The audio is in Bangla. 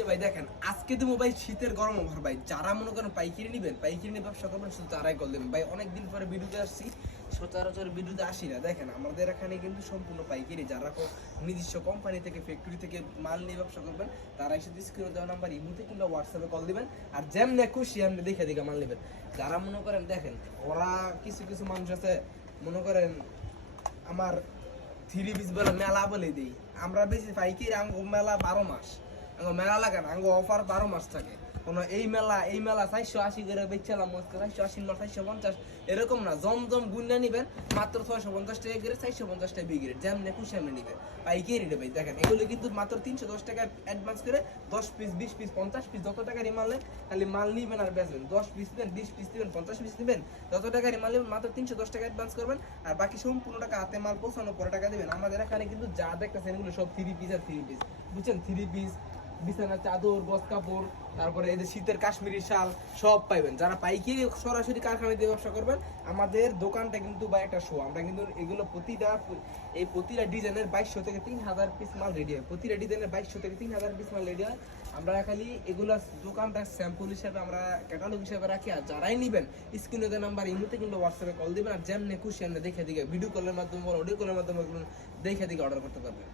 শীতে ভাই দেখেন আজকে দেবো ভাই শীতের গরম অফার ভাই। যারা মনে করেন পাইকারি নিবেন, পাইকারি নিয়ে ব্যবসা করবেন, শুধু তারাই কল দেবেন ভাই। অনেকদিন পরে ভিডিওতে আসছি, সচরাচর ভিডিওতে আসি না। দেখেন আমাদের এখানে কিন্তু সম্পূর্ণ পাইকারি। যারা নিজস্ব কোম্পানি থেকে ফ্যাক্টরি থেকে মাল নিয়ে ব্যবসা করবেন, তারা এসে স্ক্রিনে দেওয়া নাম্বার ইমোতে কিংবা হোয়াটসঅ্যাপে কল দিবেন। আর যেমনি খুশি আপনি দেখে দেখে মাল নেবেন। যারা মনে করেন দেখেন ওরা কিছু কিছু মানুষ আছে মনে করেন আমার থ্রি পিস বলে মেলা বলে দিই, আমরা বেশি পাইকারি আঙ্গো মেলা 12 মাস, আঙ্গো মেলা লাগে না, আঙ্গো অফার 12 মাস থাকে। কোনো এই মেলা 480 করে বেচলাম, 480 না 450 এরকম না। জমজম গুন্ডা নিবেন মাত্র 650 টাকা করে, 450 টাকা বিক্রি, যেমনি খুশি এমনি নিবেন পাইকারি রে ভাই। দেখেন এগুলো কিন্তু মাত্র 310 টাকা অ্যাডভান্স করে 10 পিস 20 পিস 50 পিস যত টাকারই মাল নেন, খালি মাল নিবেন আর বেচবেন। 10 পিস নেবেন, 20 পিস নেবেন, 50 পিস নেবেন, যত টাকারই মাল নেবেন মাত্র 310 টাকা অ্যাডভান্স করবেন। আর বাকি সম্পূর্ণ টাকা হাতে মাল পৌঁছানোর পরে টাকা দিবেন। আমাদের এখানে কিন্তু যা দেখতেছেন এগুলো সব 3 পিস আর 3 পিস, বুঝছেন? 3 পিস, বিছানার চাদর, গজ কাপড়, তারপরে এই যে শীতের কাশ্মীরি শাল সব পাইবেন। যারা পাইকারি সরাসরি কারখানায় দিয়ে ব্যবসা করবেন, আমাদের দোকানটা কিন্তু বা একটা শো। আমরা কিন্তু এগুলো প্রতিটা ডিজাইনের 2200 থেকে 3000 পিস মাল রেডি হয়। প্রতিটা ডিজাইনের 2200 থেকে 3000 পিস মাল রেডি হয়। আমরা খালি এগুলো দোকানটা স্যাম্পল হিসাবে আমরা ক্যাটালগ হিসাবে রাখি। আর যারাই নিবেন স্ক্রিনে দেওয়া নাম্বার ইমোতে কিন্তু হোয়াটসঅ্যাপে কল দিবেন। আর যেমনি খুশি আমরা দেখে দিকে ভিডিও কলের মাধ্যমে, অডিও কলের মাধ্যমে দেখে দিকে অর্ডার করতে পারবেন।